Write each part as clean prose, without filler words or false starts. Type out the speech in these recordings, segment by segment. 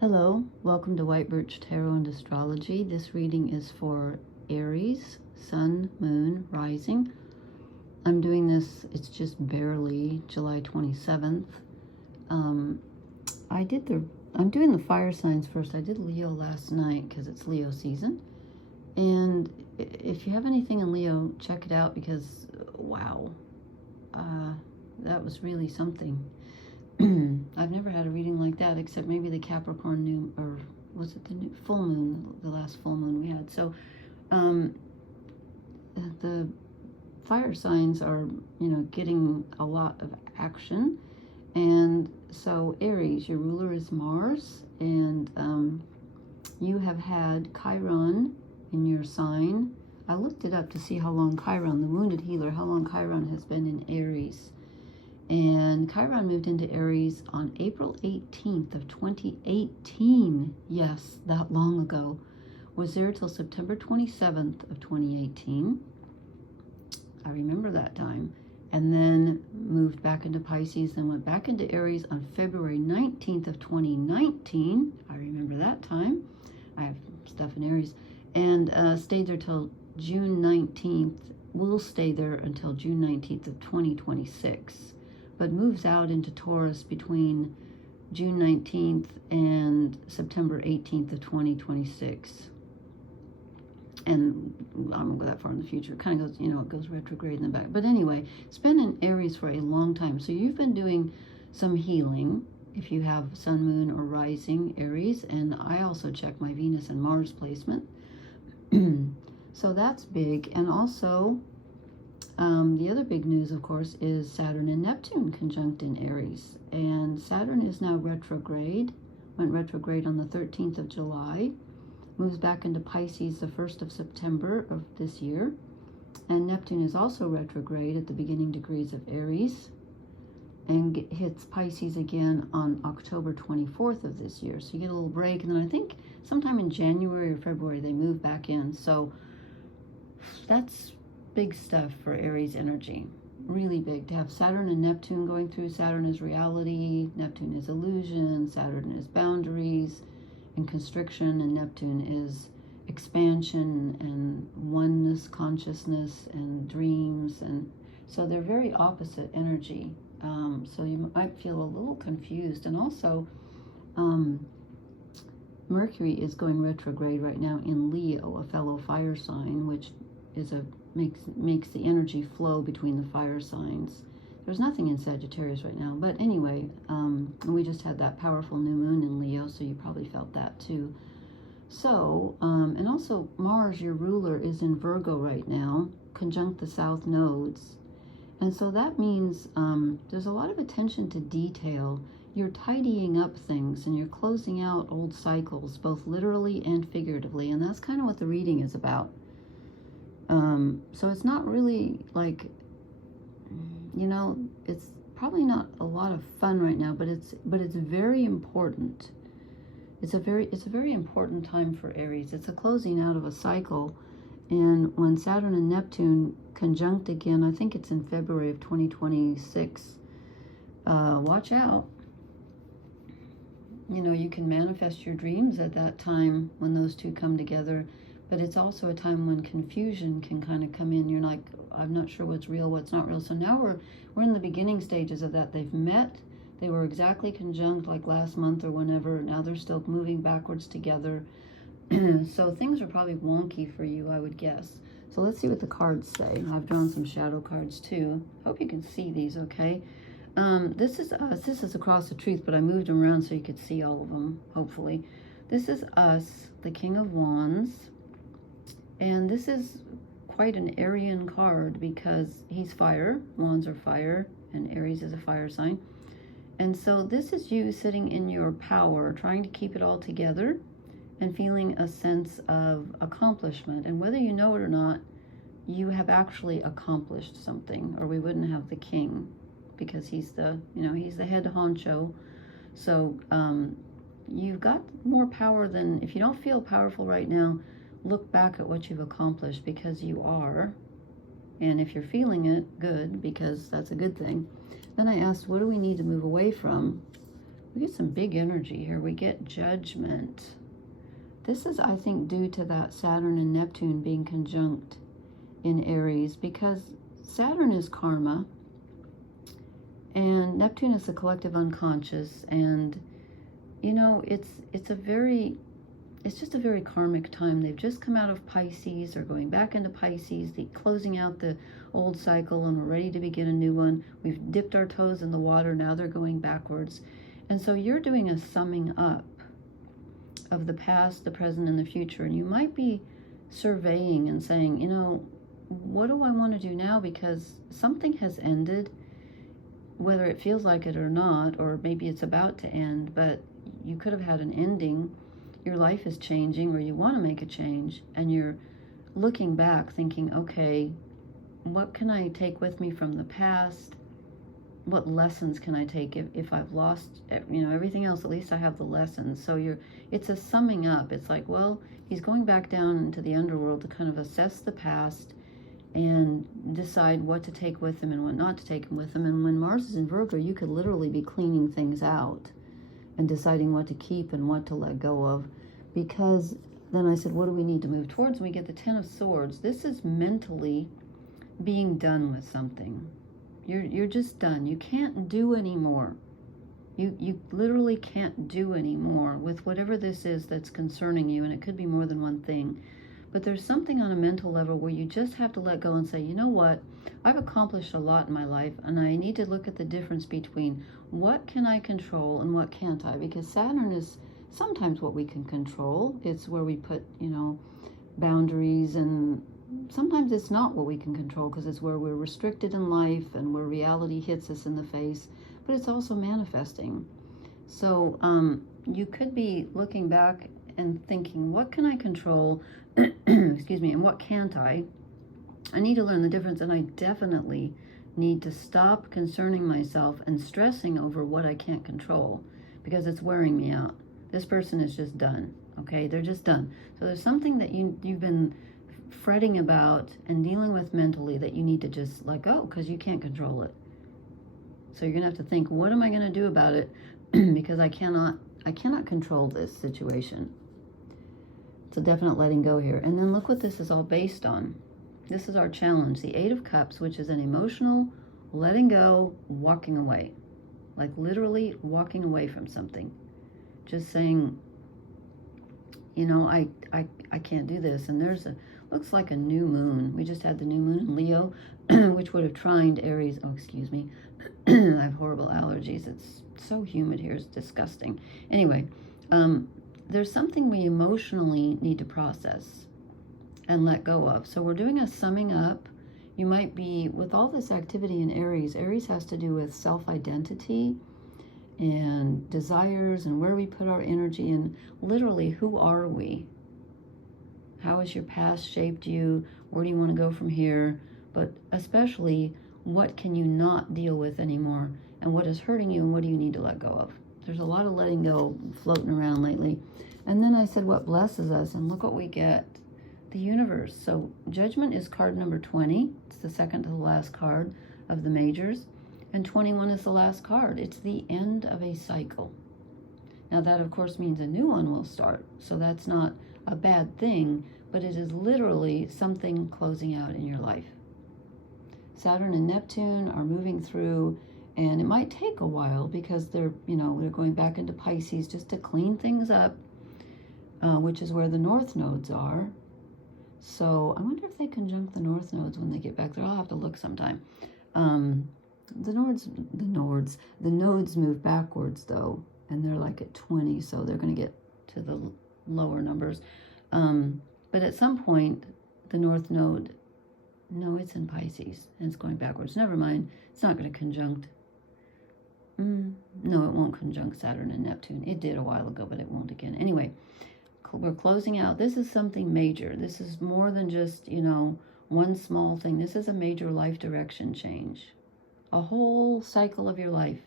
Hello, welcome to White Birch Tarot and Astrology. This reading is for Aries, Sun, Moon, Rising. I'm doing this, it's just barely July 27th. I'm doing the fire signs first. I did Leo last night because it's Leo season. And if you have anything in Leo, check it out because, wow, that was really something. I've never had a reading like that, except maybe the Capricorn new, or was it the new full moon, the last full moon we had. So the fire signs are, getting a lot of action. And so Aries, your ruler is Mars, and you have had Chiron in your sign. I looked it up to see how long Chiron, the wounded healer, how long Chiron has been in Aries. And Chiron moved into Aries on April 18th of 2018. Yes, that long ago. Was there till September 27th of 2018. I remember that time. And then moved back into Pisces, then went back into Aries on February 19th of 2019. I remember that time. I have stuff in Aries. And stayed there till June 19th. Will stay there until June 19th of 2026. But moves out into Taurus between June 19th and September 18th of 2026. And I don't go that far in the future. It kind of goes, it goes retrograde in the back. But anyway, it's been in Aries for a long time. So you've been doing some healing if you have Sun, Moon, or Rising Aries. And I also check my Venus and Mars placement. So that's big. And also, the other big news, of course, is Saturn and Neptune conjunct in Aries. And Saturn is now retrograde, went retrograde on the 13th of July, moves back into Pisces the 1st of September of this year. And Neptune is also retrograde at the beginning degrees of Aries and hits Pisces again on October 24th of this year. So you get a little break, and then I think sometime in January or February they move back in. So that's big stuff for Aries energy. Really big to have Saturn and Neptune going through. Saturn is reality, Neptune is illusion, Saturn is boundaries and constriction, and Neptune is expansion and oneness, consciousness, and dreams. And so they're very opposite energy. So you might feel a little confused. And also, Mercury is going retrograde right now in Leo, a fellow fire sign, which is makes the energy flow between the fire signs. There's nothing in Sagittarius right now, but anyway, we just had that powerful new moon in Leo, so you probably felt that too. So, and also Mars, your ruler, is in Virgo right now, conjunct the south nodes. And so that means there's a lot of attention to detail. You're tidying up things and you're closing out old cycles, both literally and figuratively. And that's kind of what the reading is about. So it's not really like, it's probably not a lot of fun right now, but it's very important. It's a very important time for Aries. It's a closing out of a cycle. And when Saturn and Neptune conjunct again, I think it's in February of 2026, watch out. You can manifest your dreams at that time when those two come together. But it's also a time when confusion can kind of come in. You're like, I'm not sure what's real, what's not real. So now we're in the beginning stages of that. They've met. They were exactly conjunct like last month or whenever. Now they're still moving backwards together. So things are probably wonky for you, I would guess. So let's see what the cards say. I've drawn some shadow cards too. Hope you can see these, okay? This is us. This is Across the Truth, but I moved them around so you could see all of them, hopefully. This is us, the King of Wands. And this is quite an Aryan card because he's fire, wands are fire, and Aries is a fire sign. And so this is you sitting in your power, trying to keep it all together and feeling a sense of accomplishment. And whether you know it or not, you have actually accomplished something, or we wouldn't have the king because he's the, he's the head honcho. So you've got more power than, if you don't feel powerful right now, look back at what you've accomplished, because you are. And if you're feeling it, good, because that's a good thing. Then I asked, what do we need to move away from? We get some big energy here. We get judgment. This is, I think, due to that Saturn and Neptune being conjunct in Aries, because Saturn is karma and Neptune is the collective unconscious, and you know, it's just a very karmic time. They've just come out of Pisces, they're going back into Pisces, closing out the old cycle, and we're ready to begin a new one. We've dipped our toes in the water, now they're going backwards. And so you're doing a summing up of the past, the present, and the future. And you might be surveying and saying, you know, what do I want to do now? Because something has ended, whether it feels like it or not, or maybe it's about to end, but you could have had an ending. Your life is changing, or you want to make a change, and you're looking back thinking, okay, what can I take with me from the past? What lessons can I take if I've lost, you know, everything else? At least I have the lessons. So it's a summing up. It's like, well, he's going back down into the underworld to kind of assess the past and decide what to take with him and what not to take him with him. And when Mars is in Virgo, you could literally be cleaning things out and deciding what to keep and what to let go of. Because then I said, what do we need to move towards? And we get the Ten of Swords. This is mentally being done with something. You're just done. You can't do anymore. You literally can't do anymore with whatever this is that's concerning you, and it could be more than one thing. But there's something on a mental level where you just have to let go and say, you know what? I've accomplished a lot in my life, and I need to look at the difference between what can I control and what can't I? Because Saturn is sometimes what we can control. It's where we put, you know, boundaries, and sometimes it's not what we can control, because it's where we're restricted in life and where reality hits us in the face, but it's also manifesting. So you could be looking back and thinking, what can I control? Excuse me, and what can't I? I need to learn the difference, and I definitely need to stop concerning myself and stressing over what I can't control, because it's wearing me out. This person is just done, okay? They're just done. So there's something that you've been fretting about and dealing with mentally that you need to just let go, because you can't control it. So you're gonna have to think, what am I gonna do about it? Because I cannot control this situation. It's a definite letting go here. And then look what this is all based on. This is our challenge, the Eight of Cups, which is an emotional letting go, walking away. Like literally walking away from something. Just saying, you know, I can't do this. And looks like a new moon. We just had the new moon in Leo, which would have trined Aries. Oh, excuse me. I have horrible allergies. It's so humid here. It's disgusting. Anyway, there's something we emotionally need to process and let go of. So we're doing a summing up. You might be, with all this activity in Aries, Aries has to do with self-identity and desires and where we put our energy, and literally, who are we? How has your past shaped you? Where do you want to go from here? But especially, what can you not deal with anymore? And what is hurting you, and what do you need to let go of? There's a lot of letting go floating around lately. And then I said, what blesses us? And look what we get. The universe. So Judgment is card number 20. It's the second to the last card of the majors. And 21 is the last card. It's the end of a cycle. Now that, of course, means a new one will start. So that's not a bad thing, but it is literally something closing out in your life. Saturn and Neptune are moving through, and it might take a while because they're going back into Pisces just to clean things up, which is where the North nodes are. So I wonder if they conjunct the North nodes when they get back there. I'll have to look sometime. The nodes move backwards though, and they're like at 20, so they're going to get to the lower numbers. But at some point, the North node, no, it's in Pisces, and it's going backwards. Never mind. It's not going to conjunct. No, it won't conjunct Saturn and Neptune. It did a while ago, but it won't again. Anyway, we're closing out. This is something major. This is more than just, one small thing. This is a major life direction change. A whole cycle of your life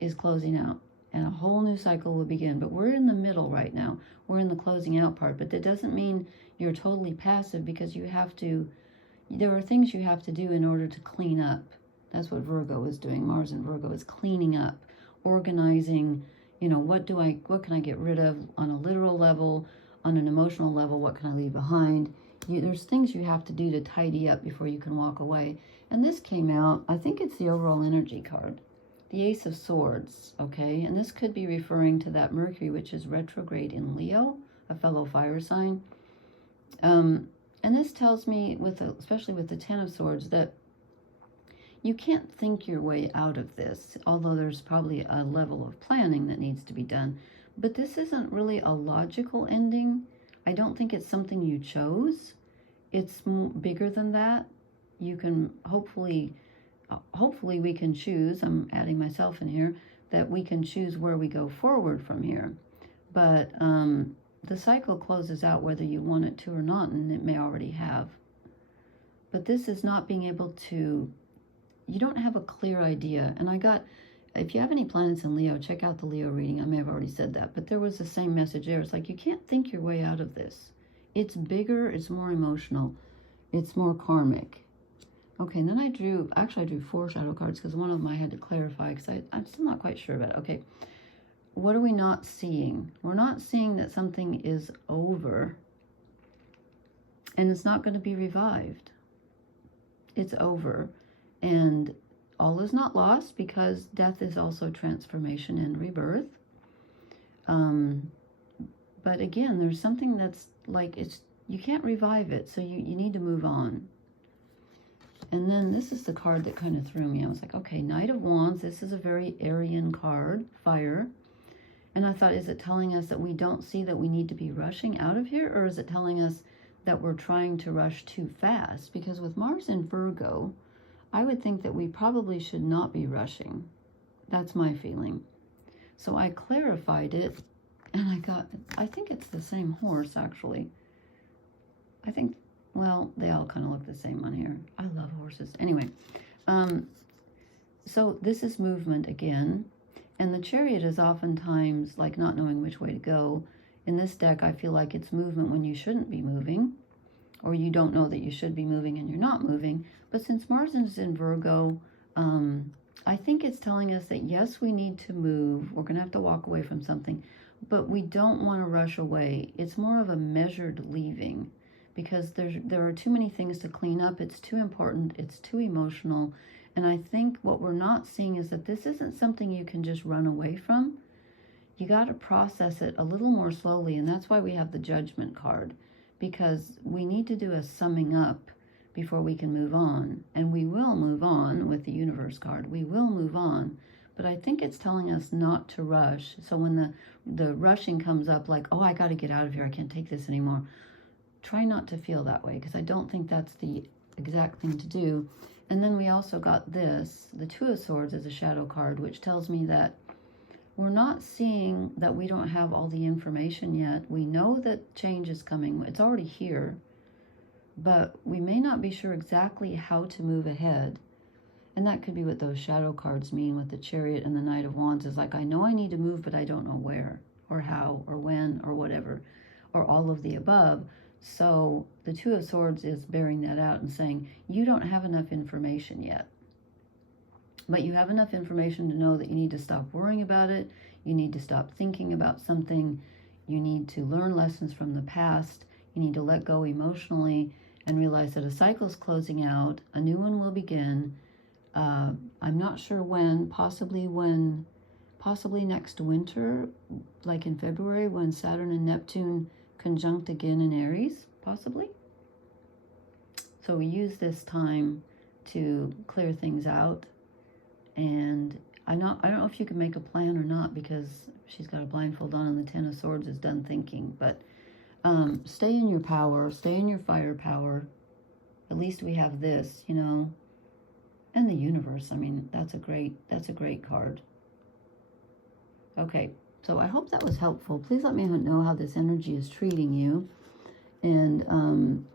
is closing out, and a whole new cycle will begin. But we're in the middle right now. We're in the closing out part, but that doesn't mean you're totally passive, because there are things you have to do in order to clean up. That's what Virgo is doing. Mars in Virgo is cleaning up. organizing, you know, what can I get rid of on a literal level, on an emotional level, what can I leave behind? There's things you have to do to tidy up before you can walk away. And this came out, I think it's the overall energy card, the Ace of Swords, okay? And this could be referring to that Mercury, which is retrograde in Leo, a fellow fire sign. And this tells me, especially with the Ten of Swords, that you can't think your way out of this, although there's probably a level of planning that needs to be done. But this isn't really a logical ending. I don't think it's something you chose. It's bigger than that. You can hopefully we can choose, I'm adding myself in here, that we can choose where we go forward from here. But the cycle closes out whether you want it to or not, and it may already have. But this is not being able to, you don't have a clear idea. And if you have any planets in Leo, check out the Leo reading. I may have already said that, but there was the same message there. It's like, you can't think your way out of this. It's bigger, it's more emotional, it's more karmic. Okay, and then I drew 4 shadow cards because one of them I had to clarify because I'm still not quite sure about it. Okay, what are we not seeing? We're not seeing that something is over and it's not going to be revived. It's over. And all is not lost because death is also transformation and rebirth. But again, there's something that's like, you can't revive it, so you need to move on. And then this is the card that kind of threw me. I was like, okay, Knight of Wands. This is a very Aryan card, fire. And I thought, is it telling us that we don't see that we need to be rushing out of here? Or is it telling us that we're trying to rush too fast? Because with Mars in Virgo, I would think that we probably should not be rushing. That's my feeling. So I clarified it, and I think it's the same horse, actually. I think, well, they all kind of look the same on here. I love horses. Anyway, so this is movement again. And the Chariot is oftentimes like not knowing which way to go. In this deck, I feel like it's movement when you shouldn't be moving, or you don't know that you should be moving and you're not moving. But since Mars is in Virgo, I think it's telling us that yes, we need to move. We're going to have to walk away from something, but we don't want to rush away. It's more of a measured leaving because there are too many things to clean up. It's too important. It's too emotional. And I think what we're not seeing is that this isn't something you can just run away from. You got to process it a little more slowly. And that's why we have the Judgment card, because we need to do a summing up before we can move on. And we will move on with the Universe card. We will move on. But I think it's telling us not to rush. So when the rushing comes up, like, oh, I got to get out of here, I can't take this anymore, try not to feel that way, because I don't think that's the exact thing to do. And then we also got this, the Two of Swords, as a shadow card, which tells me that we're not seeing that we don't have all the information yet. We know that change is coming. It's already here. But we may not be sure exactly how to move ahead. And that could be what those shadow cards mean with the Chariot and the Knight of Wands. Is like, I know I need to move, but I don't know where or how or when or whatever, or all of the above. So the Two of Swords is bearing that out and saying, you don't have enough information yet. But you have enough information to know that you need to stop worrying about it. You need to stop thinking about something. You need to learn lessons from the past. You need to let go emotionally and realize that a cycle is closing out. A new one will begin. I'm not sure when, possibly next winter, like in February, when Saturn and Neptune conjunct again in Aries, possibly. So we use this time to clear things out. And I don't know if you can make a plan or not, because she's got a blindfold on and the Ten of Swords is done thinking. But stay in your power, stay in your firepower. At least we have this, you know, and the Universe. I mean, that's a great card. Okay, so I hope that was helpful. Please let me know how this energy is treating you. And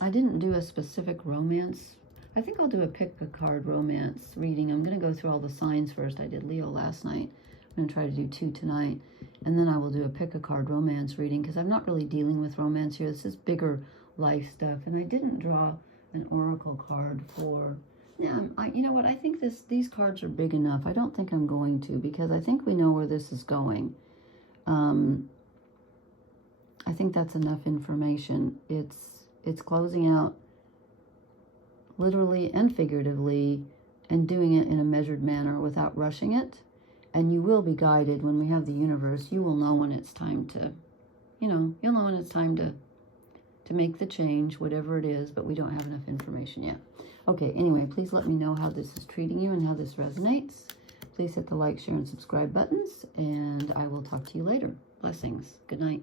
I didn't do a specific romance. I think I'll do a pick a card romance reading. I'm going to go through all the signs first. I did Leo last night. I'm going to try to do 2 tonight. And then I will do a pick a card romance reading, because I'm not really dealing with romance here. This is bigger life stuff. And I didn't draw an oracle card for Yeah, you know what? I think these cards are big enough. I don't think I'm going to, because I think we know where this is going. I think that's enough information. It's closing out literally and figuratively, and doing it in a measured manner without rushing it. And you will be guided when we have the universe. You will know when it's time to, you'll know when it's time to make the change, whatever it is, but we don't have enough information yet. Okay, anyway, please let me know how this is treating you and how this resonates. Please hit the like, share, and subscribe buttons, and I will talk to you later. Blessings. Good night.